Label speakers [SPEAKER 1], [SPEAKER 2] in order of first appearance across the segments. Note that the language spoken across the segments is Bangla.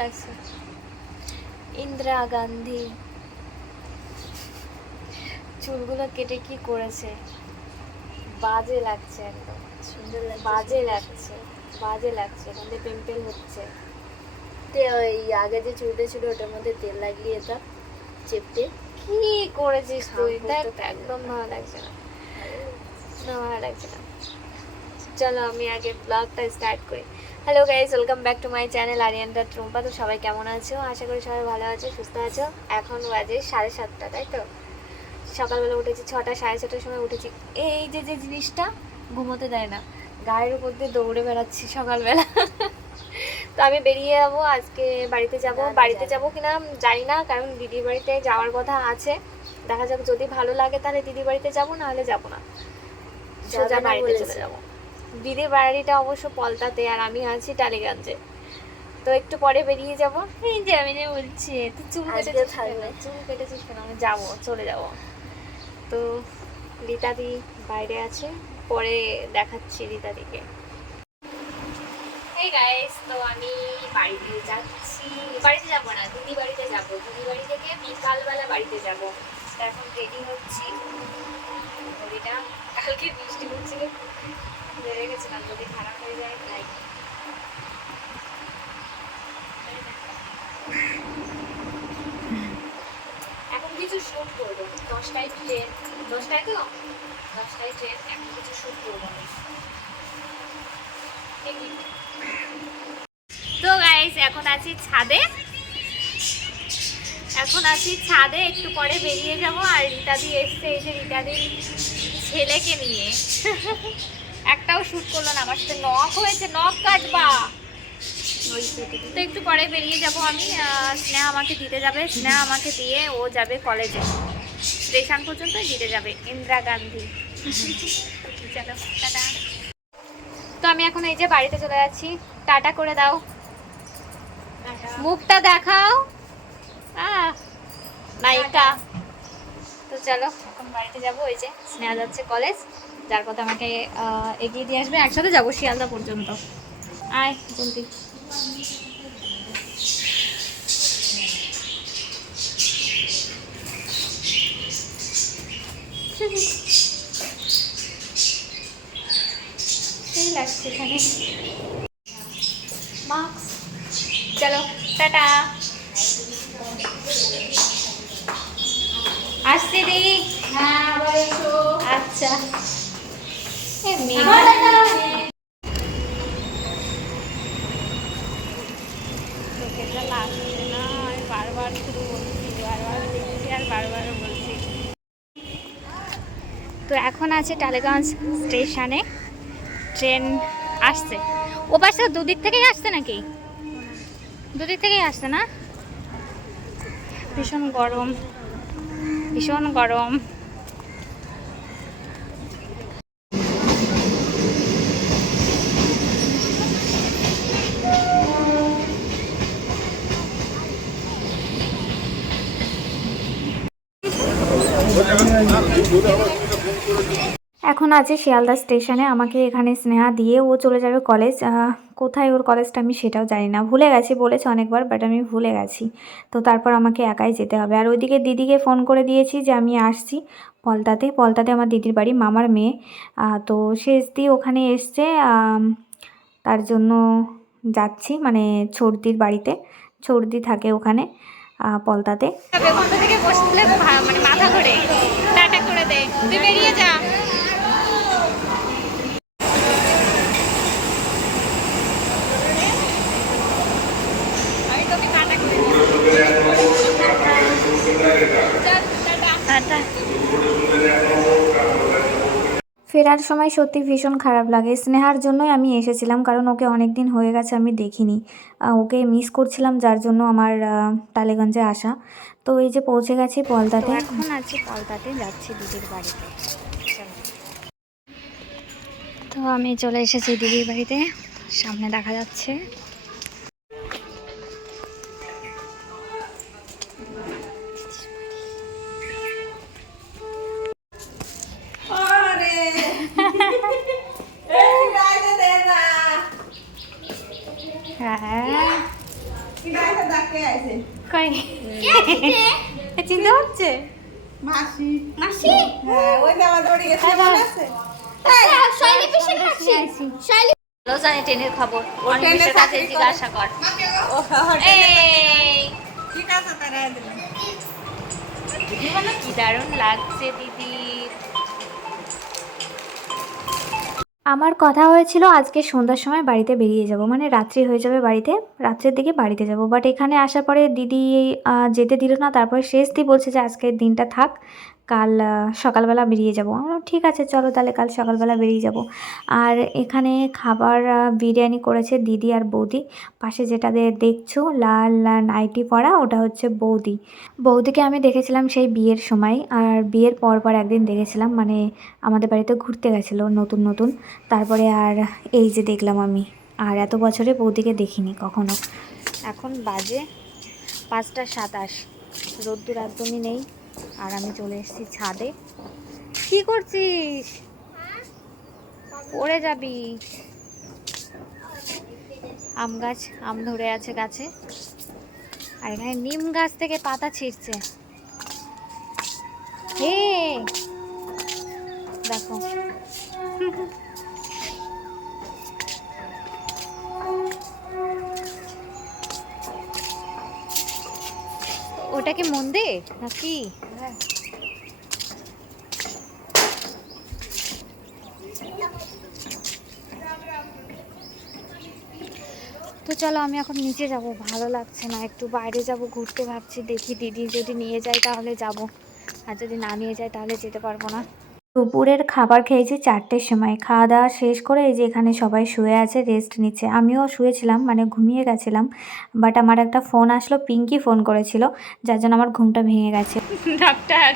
[SPEAKER 1] লাগছে। ইন্দিরা গান্ধী। চুলগুলো কেটে কি করেছে? বাজে লাগছে একদম।
[SPEAKER 2] সুন্দর
[SPEAKER 1] বাজে লাগছে। বাজে লাগছে এখান থেকে পিম্পল হচ্ছে।
[SPEAKER 2] তে ওই আগে যে চুলটা ছিল ওটার মধ্যে তেল লাগিয়ে যেতাম চেপটে
[SPEAKER 1] কি করেছিস তুই? দেখ একদম ভালো লাগছে না ভালো লাগছে না। চলো আমি আগে ব্লগটা স্টার্ট করি। Hello guys welcome back to my channel আরিয়ানটা ট্রুম্পা তো সবাই কেমন আছো? আশা করি সবাই ভালো আছো সুস্থ আছো। এখন বাজে সাড়ে সাতটা তাই তো? সকালবেলা উঠেছি ছটা সাড়ে ছটার সময় উঠেছি। এই যে যে জিনিসটা ঘুমোতে দেয় না। গায়ের উপর দিয়ে দৌড়ে বেড়াচ্ছি সকালবেলা। তো আমি বেরিয়ে যাব আজকে বাড়িতে যাব। বাড়িতে
[SPEAKER 2] যাবি।
[SPEAKER 1] কিনা জানি না কারণ দিদির বাড়িতে যাওয়ার কথা আছে। দেখা যাক যদি ভালো লাগে তাহলে দিদির বাড়িতে যাব না হলে যাব না। সোজা বাড়িতে চলে। যাব। দিদির বাড়িটা অবশ্য পলতাতে আর আমি আছি টালিগঞ্জে। তো একটু পরে বেরিয়ে যাব। এই যে আমি বলছি তো চুল কেটে?
[SPEAKER 2] থাকবে।
[SPEAKER 1] চুল কেটেছিস কেন? আমি যাব চলে যাব। তো রীতাদি বাইরে আছে পরে দেখাচ্ছি রীতাদিকে এই গাইস তো আমি বাড়িতে যাচ্ছি। বাড়িতে যাব না দিদি বাড়িতে যাব। দিদি বাড়ি থেকে বিকালবেলা বাড়িতে যাব। এখন রেডি হচ্ছি। ঘড়িটা কালকে বৃষ্টি হচ্ছিল। বেড়ে গেছিলাম যদি খারাপ হয়ে যায় তাই এখন কিছু শুট করব। দশটায় ট্রেন দশটায় তো? দশটায় ট্রেন এখন কিছু শুট করব। তো গাইস এখন আছি ছাদে। এখন আছি ছাদে, একটু পরে বেরিয়ে যাব, আর রীতাদি এসছে, এই যে ছেলেকে নিয়ে। একটাও শুট করল না আমার সাথে নখ হয়েছে নখ কাটবা। তো একটু পরে বেরিয়ে যাব আমি স্নেহা আমাকে দিতে যাবে, স্নেহা আমাকে দিয়ে ও যাবে কলেজে স্টেশন পর্যন্ত দিতে যাবে, ইন্দিরা গান্ধী। চলো টাটা। তো আমি এখন এই যে বাড়িতে চলে যাচ্ছি, টাটা করে দাও। মুখটা দেখাও। নায়িকা। তো চলো, এখন বাড়িতে যাব, ওই যে স্নেহা যাচ্ছে কলেজ যার কথা আমাকে এগিয়ে দিয়ে আসবে। একসাথে যাব শিয়ালদা পর্যন্ত। আয় জলদি। লাগছে এখানে। মাস্ক চলো টাটা। আসছি দি।
[SPEAKER 2] হ্যাঁ আবার এসো
[SPEAKER 1] আচ্ছা। তো এখন আছে টালিগঞ্জ স্টেশনে। ট্রেন আসছে। ও পাশে দুদিক থেকেই আসছে নাকি? দুদিক থেকেই আসছে না? ভীষণ গরম। ভীষণ গরম। এখন আছে শিয়ালদা স্টেশনে। আমাকে এখানে স্নেহা দিয়ে ও চলে যাবে কলেজ। কোথায় ওর কলেজটা আমি সেটাও জানি না। ভুলে গেছি, বলেছে অনেকবার বাট আমি ভুলে গেছি। তো তারপর আমাকে একাই যেতে হবে। আর ওইদিকে দিদিকে ফোন করে দিয়েছি যে আমি আসছি পলতাতে। পলতাতে আমার দিদির বাড়ি, মামার মেয়ে। তো সে এসদি ওখানে এসছে তার জন্য যাচ্ছি মানে ছর্দির বাড়িতে। ছর্দি থাকে ওখানে পলতাতে। থেকে বসলে মানে মাথা ঘুরে। টাটা করে বেরিয়ে যা আমি তোকে টাটা করে টাটা ফেরার সময় সত্যি ভীষণ খারাপ লাগে। স্নেহার জন্যই আমি এসেছিলাম, কারণ ওকে অনেক দিন হয়ে গেছে, আমি দেখিনি। ওকে মিস করছিলাম, যার জন্য আমার টালেগঞ্জে আসা। তো এই যে পৌঁছে গেছি পলতাতে। এখন আছি পলতাতে, যাচ্ছি দিদির বাড়িতে। তো আমি চলে এসেছি দিদির বাড়িতে, সামনে দেখা যাচ্ছে।
[SPEAKER 3] চিনতে হচ্ছে
[SPEAKER 4] মাসি।
[SPEAKER 1] মাসি?
[SPEAKER 4] হ্যাঁ ওই যে আমাদের গেছে মনে আছে?
[SPEAKER 1] শৈলী পিসের মাসি। শৈলী জানি ট্রেনের খবর। কাছে জিজ্ঞাসা কর।
[SPEAKER 4] ও
[SPEAKER 1] এই।
[SPEAKER 4] ঠিক আছে তারা
[SPEAKER 1] কি দারুণ লাগছে দিদি।
[SPEAKER 3] আমার কথা হয়েছিল আজকে সন্ধ্যার সময় বাড়িতে বেরিয়ে যাব। মানে রাত্রি হয়ে যাবে বাড়িতে, রাত্রের দিকে বাড়িতে যাব। বাট এখানে আসার পরে দিদি যেতে দিল না। তারপরে শেষ দিয়ে বলছে যে আজকের দিনটা থাক। কাল সকালবেলা বেরিয়ে যাব। আমরা ঠিক আছে, চলো তাহলে কাল সকালবেলা বেরিয়ে যাব। আর এখানে খাবার বিরিয়ানি করেছে দিদি আর বৌদি। পাশে যেটা দেখছ, লাল নাইটি পরা, ওটা হচ্ছে বৌদি। বৌদিকে আমি দেখেছিলাম সেই বিয়ের সময়, আর বিয়ের পর পর একদিন দেখেছিলাম মানে আমাদের বাড়িতে ঘুরতে গেছিল নতুন নতুন। তারপরে আর এই যে দেখলাম আমি, আর এত বছরে বৌদিকে দেখিনি কখনো। এখন বাজে পাঁচটা সাতাশ, রোদ্দুর একদমই নেই। আর আমি চলে এসেছি ছাদে। কি করছিস? পড়ে যাবি। আম গাছ, আম ধরে আছে গাছে। আর এখানে নিম গাছ থেকে পাতা ছিঁড়ছে। হে! দেখো। ওটা কি মন্দির? নাকি? তো চলো, আমি এখন নিচে যাব। ভালো লাগছে না। একটু বাইরে যাব, ঘুরতে ভাবছি। দেখি দিদি যদি নিয়ে যায় তাহলে যাব। আর যদি না নিয়ে যায় তাহলে যেতে পারব না। দুপুরের খাবার খেয়েছি চারটের সময় খাওয়া দাওয়া শেষ করে এই যে এখানে সবাই শুয়ে আছে রেস্ট নিচ্ছে আমিও শুয়েছিলাম মানে ঘুমিয়ে গেছিলাম বাট আমার একটা ফোন আসলো পিঙ্কি ফোন করেছিল যার জন্য আমার ঘুমটা ভেঙে গেছে
[SPEAKER 1] ডক্টর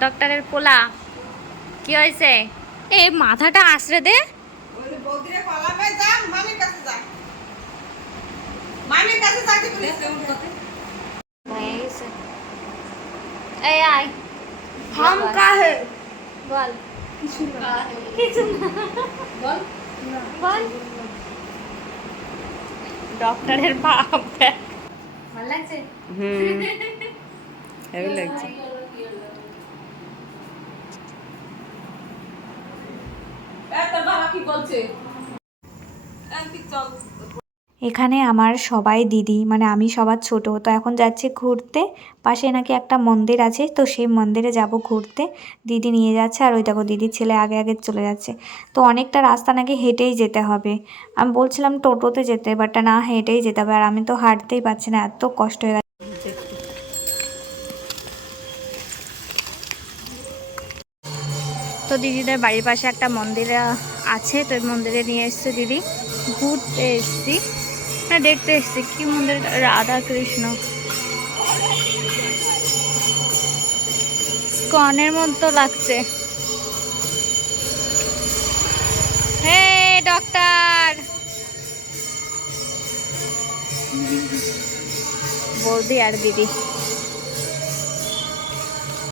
[SPEAKER 1] ডক্টরের পোলা কি হয়েছে এ মাথাটা আশ্রে দে
[SPEAKER 4] ওই যে বৌদিরে পালাবে যা মামির কাছে যা মামির কাছে যাকে বলেছে
[SPEAKER 1] ভেঙে গেছে এই আয়
[SPEAKER 4] हम काहे
[SPEAKER 1] বল। কিছু না। বল। বল। ডক্টরের বাপ ভালো লাগছে?
[SPEAKER 4] হুম। হেভি লাগছে। এত বাবা কি বলছে? চল।
[SPEAKER 3] এখানে আমার সবাই দিদি মানে আমি সবার ছোট। তো এখন যাচ্ছি ঘুরতে। পাশে নাকি একটা মন্দির আছে, তো সেই মন্দিরে যাব ঘুরতে। দিদি নিয়ে যাচ্ছে আর ওই দেখো দিদির ছেলে আগে আগে চলে যাচ্ছে। তো অনেকটা রাস্তা নাকি হেঁটেই যেতে হবে। আমি বলছিলাম টোটোতে যেতে বাট না, হেঁটেই যেতে হবে। আর আমি তো হাঁটতেই পারছি না, এত কষ্ট হয়ে গেছে। তো দিদিদের বাড়ির পাশে একটা মন্দির আছে, তো মন্দিরে নিয়ে এসছে দিদি। ঘুরতে এসছি। হ্যাঁ দেখতে এসছি। কি মন্দির? রাধা কৃষ্ণ। স্কনের মতো লাগছে। হে ডক্টর! বৌদি আর দিদি।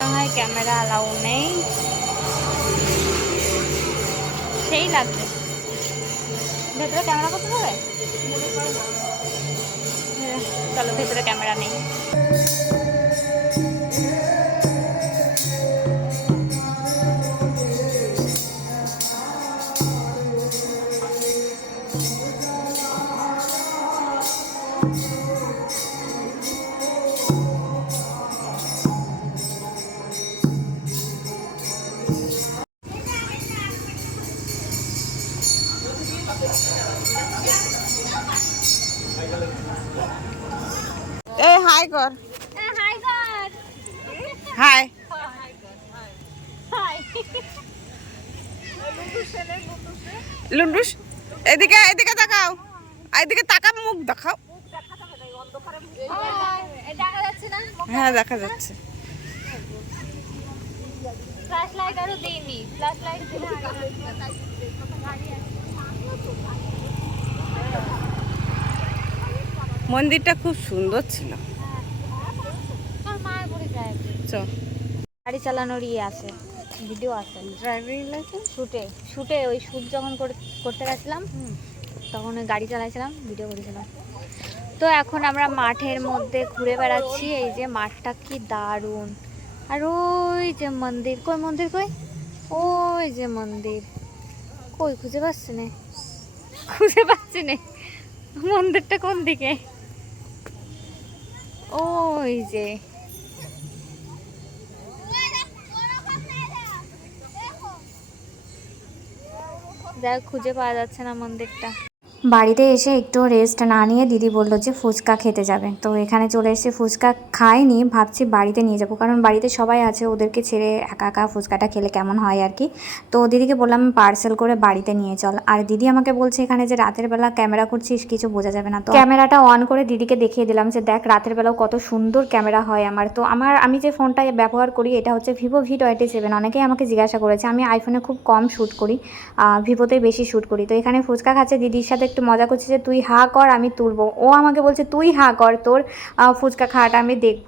[SPEAKER 3] হয় ক্যামেরা অ্যালাউ নেই। সেই লাগছে। ভেতরে ক্যামেরা করতে হবে? চলো ভেতরে ক্যামেরা নেই।
[SPEAKER 4] কর
[SPEAKER 1] হাই
[SPEAKER 4] লুন্ডুস এদিকে এদিকে তাকাও। এদিকে তাকা মুখ দেখাও। হ্যাঁ দেখা যাচ্ছে। মন্দিরটা খুব সুন্দর ছিল। চ
[SPEAKER 3] গাড়ি চালানোর ইয়ে আছে ভিডিও আছে।
[SPEAKER 4] ড্রাইভিং লাইসেন্স
[SPEAKER 3] শুটে শুটে ওই শ্যুট যখন করে- করতে গেছিলাম তখন ওই গাড়ি চালাইছিলাম ভিডিও করেছিলাম। তো এখন আমরা মাঠের মধ্যে ঘুরে বেড়াচ্ছি এই যে মাঠটা কি দারুণ। আর ওই যে মন্দির কই মন্দির কই? ওই যে মন্দির। কই খুঁজে পাচ্ছি না? খুঁজে পাচ্ছি না। মন্দিরটা কোন দিকে? ওই যে দেখ খুঁজে পাওয়া যাচ্ছে না মন্দিরটা। বাড়িতে এসে একটু রেস্ট না নিয়ে দিদি বলল যে ফুচকা খেতে যাবে। তো এখানে চলে এসে ফুচকা খাইনি, ভাবছি বাড়িতে নিয়ে যাব। কারণ বাড়িতে সবাই আছে, ওদেরকে ছেড়ে একা একা ফুচকাটা খেলে কেমন হয় আর কি। তো দিদিকে বললাম পার্সেল করে বাড়িতে নিয়ে চল। আর দিদি আমাকে বলছে এখানে যে রাতের বেলা ক্যামেরা করছিস, কিছু বোঝা যাবে না। তো ক্যামেরাটা অন করে দিদিকে দেখিয়ে দিলাম যে, দেখ, রাতের বেলাও কত সুন্দর ক্যামেরা হয় আমার। তো আমার, আমি যে ফোনটা ব্যবহার করি, এটা হচ্ছে ভিভো ভি টোয়েন্টি সেভেন অনেকেই আমাকে জিজ্ঞাসা করেছে, আমি আইফোনে খুব কম শ্যুট করি ভিভোতেই বেশি শ্যুট করি? তো এখানে ফুচকা খাচ্ছে, দিদির সাথে একটু মজা করছে যে তুই হা কর, আমি তুলবো। ও আমাকে বলছে, তুই হা কর, তোর ফুচকা খাওয়াটা আমি দেখব।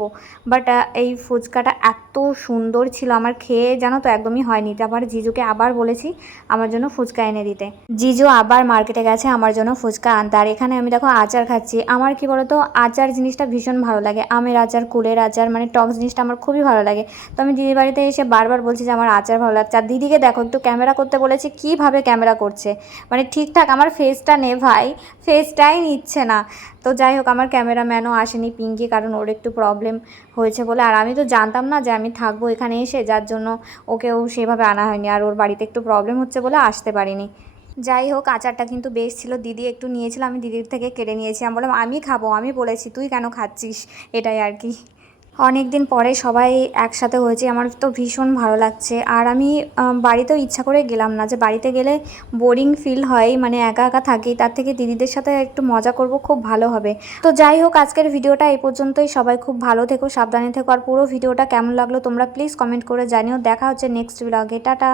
[SPEAKER 3] বাট এই ফুচকাটা এত সুন্দর ছিল, আমার খেয়ে জানো তো একদমই হয়নি। তারপর জিজুকে আবার বলেছি আমার জন্য ফুচকা এনে দিতে। জিজু আবার মার্কেটে গেছে আমার জন্য ফুচকা আনতে। আর এখানে আমি দেখো আচার খাচ্ছি। আমার কি বলতো, আচার জিনিসটা ভীষণ ভালো লাগে। আমের আচার, কুলের আচার মানে টক জিনিসটা আমার খুবই ভালো লাগে। তো আমি দিদির বাড়িতে এসে বারবার বলছি যে, আমার আচার ভালো লাগছে। আর দিদিকে দেখো, একটু ক্যামেরা করতে বলেছি, কীভাবে ক্যামেরা করছে? মানে ঠিকঠাক, আমার ফেসটা নে ভাই ফেসটাই নিচ্ছে না। তো যাই হোক, আমার ক্যামেরাম্যানও আসেনি পিঙ্কি, কারণ ওর একটু প্রবলেম হয়েছে বলে। আর আমি তো জানতাম না যে আমি থাকব এখানে এসে, যার জন্য ওকেও সেভাবে আনা হয়নি। আর ওর বাড়িতে একটু প্রবলেম হচ্ছে বলে আসতে পারিনি। যাই হোক, আচারটা কিন্তু বেশ ছিল। দিদি একটু নিয়েছিল, আমি দিদির থেকে কেড়ে নিয়েছি। আমি বললাম, আমি খাব, আমি বলেছি, তুই কেন খাচ্ছিস? এটাই আর কি। অনেক দিন পরে সবাই একসাথে হয়েছে, আমার তো ভীষণ ভালো লাগছে। আর আমি বাড়িতেও ইচ্ছা করে গেলাম না যে বাড়িতে গেলে বোরিং ফিল হয় মানে একা একা থাকি, তার থেকে দিদিদের সাথে একটু মজা করব, খুব ভালো হবে। তো যাই হোক, আজকের ভিডিওটা এই পর্যন্তই। সবাই খুব ভালো থেকো, সাবধানে থেকো, আর পুরো ভিডিওটা কেমন লাগল তোমরা প্লিজ কমেন্ট করে জানিও। দেখা হচ্ছে নেক্সট ব্লগে টাটা!